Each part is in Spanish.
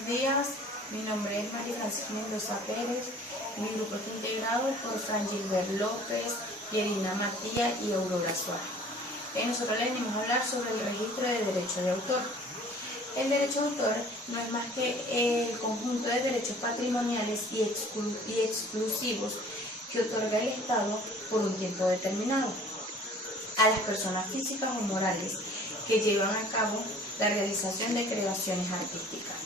buenos días. Mi nombre es María Francisca Mendoza Pérez. Mi grupo está integrado por San Gilbert López, Yerina Matías y Aurora Suárez. Nosotros le venimos a hablar sobre el registro de derecho de autor. El derecho de autor no es más que el conjunto de derechos patrimoniales y exclusivos que otorga el Estado por un tiempo determinado a las personas físicas o morales que llevan a cabo la realización de creaciones artísticas.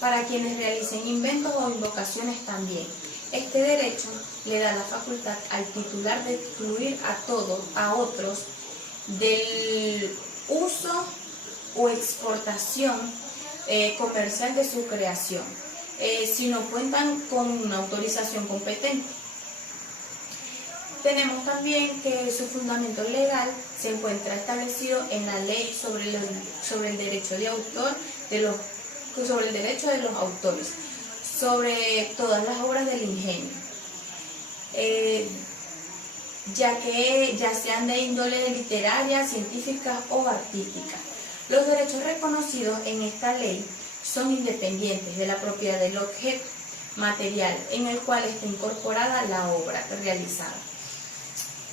Para quienes realicen inventos o invocaciones también. Este derecho le da la facultad al titular de excluir a otros del uso o exportación comercial de su creación, si no cuentan con una autorización competente. Tenemos también que su fundamento legal se encuentra establecido en la ley sobre el derecho de autor sobre el derecho de los autores, sobre todas las obras del ingenio, ya sean de índole literaria, científica o artística. Los derechos reconocidos en esta ley son independientes de la propiedad del objeto material en el cual está incorporada la obra realizada.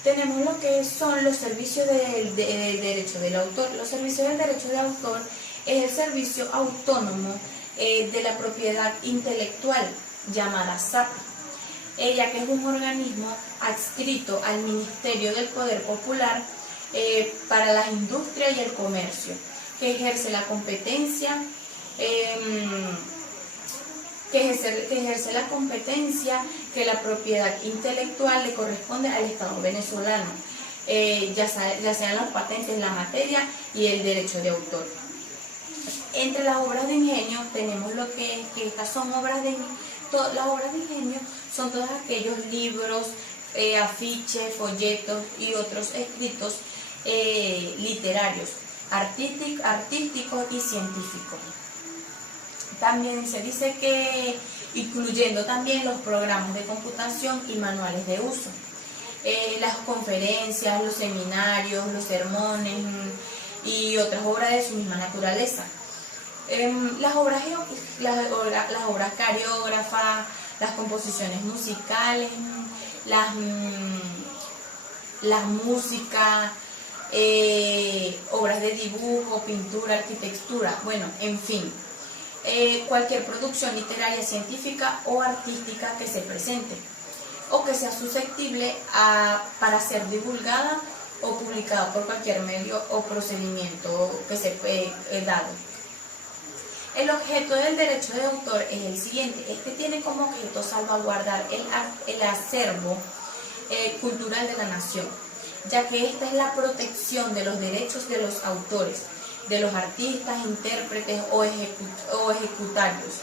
Tenemos lo que son los servicios del derecho del autor. Los servicios del derecho de autor es el servicio autónomo de la propiedad intelectual llamada SAP, ella que es un organismo adscrito al Ministerio del Poder Popular para la Industria y el Comercio, que ejerce la competencia que la propiedad intelectual le corresponde al Estado venezolano, ya sean las patentes en la materia y el derecho de autor. Entre las obras de ingenio tenemos lo que estas son obras de ingenio. Las obras de ingenio son todos aquellos libros, afiches, folletos y otros escritos literarios, artísticos y científicos. También se dice que incluyendo también los programas de computación y manuales de uso, las conferencias, los seminarios, los sermones y otras obras de su misma naturaleza. Las obras coreógrafas, las composiciones musicales, las músicas, obras de dibujo, pintura, arquitectura, bueno, en fin. Cualquier producción literaria, científica o artística que se presente o que sea susceptible para ser divulgada o publicada por cualquier medio o procedimiento que se dado. El objeto del derecho de autor es el siguiente: este tiene como objeto salvaguardar el acervo cultural de la nación, ya que esta es la protección de los derechos de los autores, de los artistas, intérpretes o ejecutarios.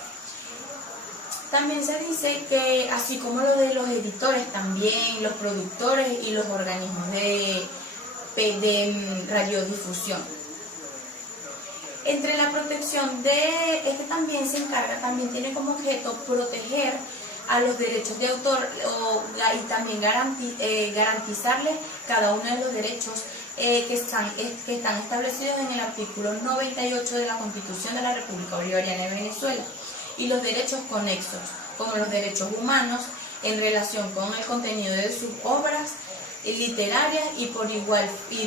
También se dice que, así como lo de los editores, también los productores y los organismos de radiodifusión. Entre la protección este también se encarga, también tiene como objeto proteger a los derechos de autor y también garantizarles cada uno de los derechos que están establecidos en el artículo 98 de la Constitución de la República Bolivariana de Venezuela, y los derechos conexos, como los derechos humanos en relación con el contenido de sus obras literarias y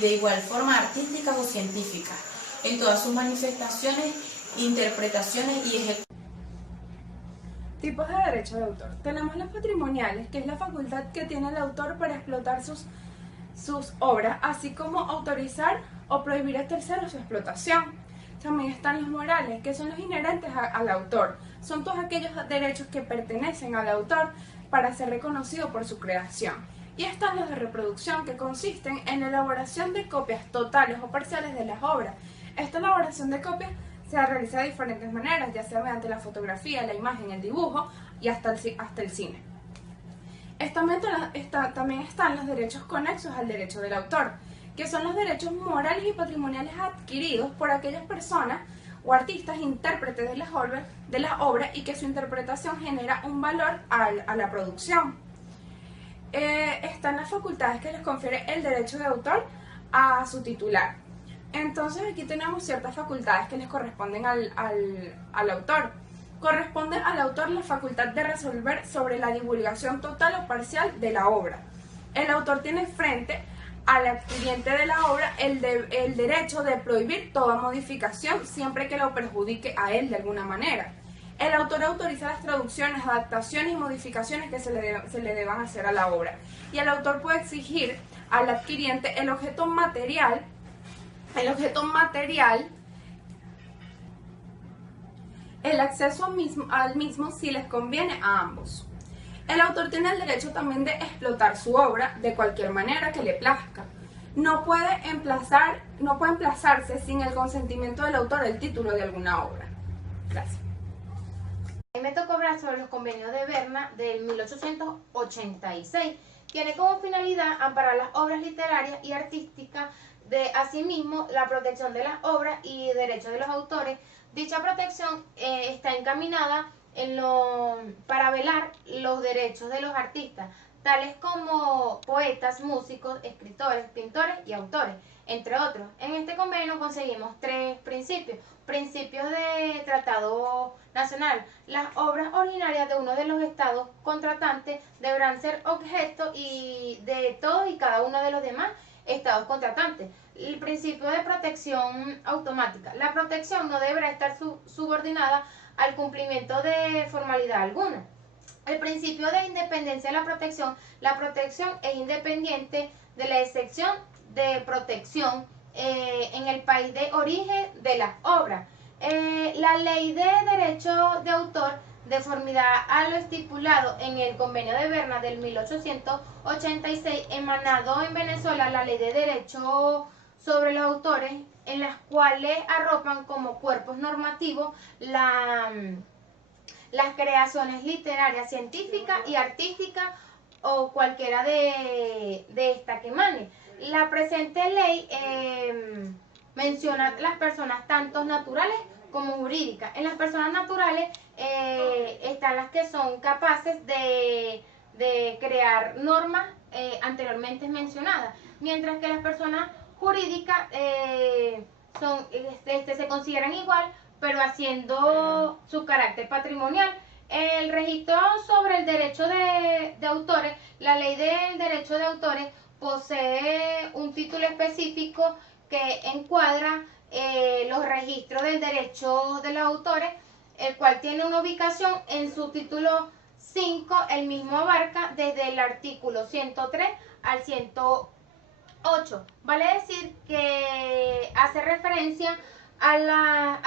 de igual forma artísticas o científicas, en todas sus manifestaciones, interpretaciones y ejecuciones. Tipos de derecho de autor. Tenemos los patrimoniales, que es la facultad que tiene el autor para explotar sus obras, así como autorizar o prohibir a terceros su explotación. También están los morales, que son los inherentes al autor. Son todos aquellos derechos que pertenecen al autor para ser reconocido por su creación. Y están los de reproducción, que consisten en la elaboración de copias totales o parciales de las obras. Esta elaboración de copias se realiza de diferentes maneras, ya sea mediante la fotografía, la imagen, el dibujo y hasta el cine. También están los derechos conexos al derecho del autor, que son los derechos morales y patrimoniales adquiridos por aquellas personas o artistas intérpretes de las obras y que su interpretación genera un valor a la producción. Están las facultades que les confiere el derecho de autor a su titular. Entonces aquí tenemos ciertas facultades que les corresponden al autor. Corresponde al autor la facultad de resolver sobre la divulgación total o parcial de la obra. El autor tiene frente al adquiriente de la obra el derecho de prohibir toda modificación siempre que lo perjudique a él de alguna manera. El autor autoriza las traducciones, adaptaciones y modificaciones que se le deban hacer a la obra. Y el autor puede exigir al adquiriente el objeto material, el acceso al mismo si les conviene a ambos. El autor tiene el derecho también de explotar su obra de cualquier manera que le plazca. No puede emplazarse sin el consentimiento del autor el título de alguna obra. Gracias. A mí me tocó hablar sobre los convenios de Berna del 1886. Tiene como finalidad amparar las obras literarias y artísticas, de asimismo la protección de las obras y derechos de los autores. Dicha protección está encaminada para velar los derechos de los artistas, tales como poetas, músicos, escritores, pintores y autores, entre otros. En este convenio conseguimos 3 principios. Principios de tratado nacional. Las obras originarias de uno de los estados contratantes deberán ser objeto de todos y cada uno de los demás estados contratantes. El principio de protección automática. La protección no deberá estar subordinada al cumplimiento de formalidad alguna. El principio de independencia de la protección es independiente de la excepción de protección en el país de origen de las obras. La ley de derecho de autor, de conformidad a lo estipulado en el convenio de Berna del 1886, emanado en Venezuela la ley de derecho sobre los autores, en las cuales arropan como cuerpos normativos las creaciones literarias, científicas y artísticas o cualquiera de estas que emane. La presente ley menciona las personas tanto naturales como jurídicas. En las personas naturales están las que son capaces de crear normas anteriormente mencionadas, mientras que las personas jurídicas se consideran igual, pero haciendo su carácter patrimonial. El registro sobre el derecho de autores, la ley del derecho de autores posee un título específico que encuadra los registros del derecho de los autores, el cual tiene una ubicación en su título 5, el mismo abarca desde el artículo 103 al 108. Vale decir que hace referencia a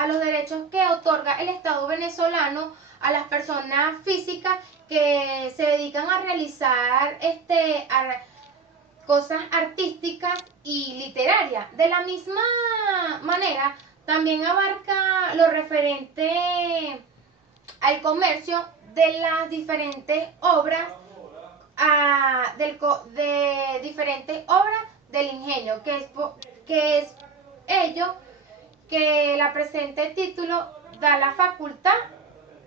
los derechos que otorga el Estado venezolano a las personas físicas que se dedican a realizar cosas artísticas y literarias. De la misma manera, también abarca lo referente al comercio de las diferentes obras, de diferentes obras del ingenio, que es ello que la presente título da la facultad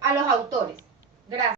a los autores. Gracias.